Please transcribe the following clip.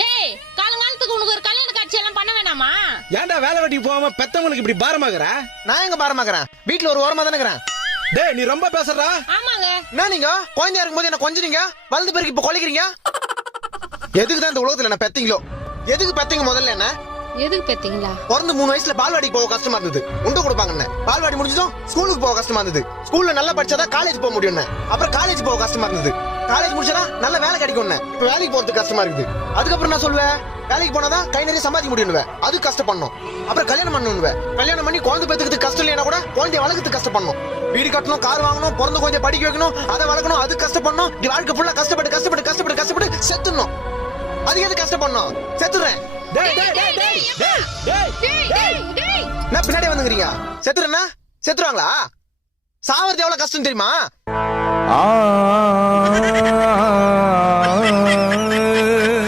டேய் காலங்காலத்துக்கு உனக்கு ஒரு கல்யாண காட்சி எல்லாம் பண்ண வேணாமா? ஏன்டா வேலை வெட்டிக்கு போகாம பெத்தவங்களுக்கு இப்படி பாரமாகற? நான் எங்க பாரமாக்குறேன்? வீட்டுல ஒரு ஓரமா தானே இருக்கிறேன். டேய் நீ ரொம்ப பேசுறடா. ஆமாங்க. என்ன நீங்க குழந்தையா இருக்கும்போது என்ன கொஞ்சீங்க, வளர்ந்த பிறகு இப்ப கொலைக்கிறீங்க? எதுக்கு தான் இந்த உலகத்துல என்ன பெத்தீங்களோ? எதுக்கு பெத்தீங்க முதல்ல? என்ன எதுக்கு பெத்தீங்களா? பிறந்து 3 வயசுல பால்வாடிக்கு போக கஷ்டமா இருந்தது, உண்டு கொடுப்பாங்க. பால்வாடி முடிஞ்சதும் ஸ்கூலுக்கு போக கஷ்டமா இருந்தது, ஸ்கூல்ல நல்லா படிச்சாதான் காலேஜ் போக முடியும். அப்புறம் காலேஜ் போக கஷ்டமா இருந்தது, காலேஜ் முடிச்சா நல்ல வேலை கிடைக்கும். இப்ப வேலைக்கு போறதுக்கு கஷ்டமா இருக்குது. அதுக்கப்புறம் நான் சொல்லுவேன், வேலைக்கு போனாதான் கை நிறைய சம்பாதிக்க முடியும், அது கஷ்டப்படணும். அப்புறம் கல்யாணம் பண்ணணும், கல்யாணம் பண்ணி குழந்தை பெத்துக்கிறதுக்கு கஷ்டம் இல்லையா கூட குழந்தைய வளர்க்கறதுக்கு கஷ்டப்படணும். வீடு கட்டணும், கார் வாங்கணும், பிறந்த குழந்தைய படிக்க வைக்கணும், அதை வளர்க்கணும், அது கஷ்டப்படணும். இப்படி வாழ்க்கை ஃபுல்லா கஷ்டப்பட்டு கஷ்டப்பட்டு கஷ்டப்பட்டு கஷ்டப்பட்டு செத்துடணும். அது எது கஷ்டப்படணும்? செத்துறேன். நான் பின்னாடி வந்துக்கிறீங்க. செத்துறேன்னா செத்துருவாங்களா? சாவறது எவ்வளவு கஷ்டம் தெரியுமா?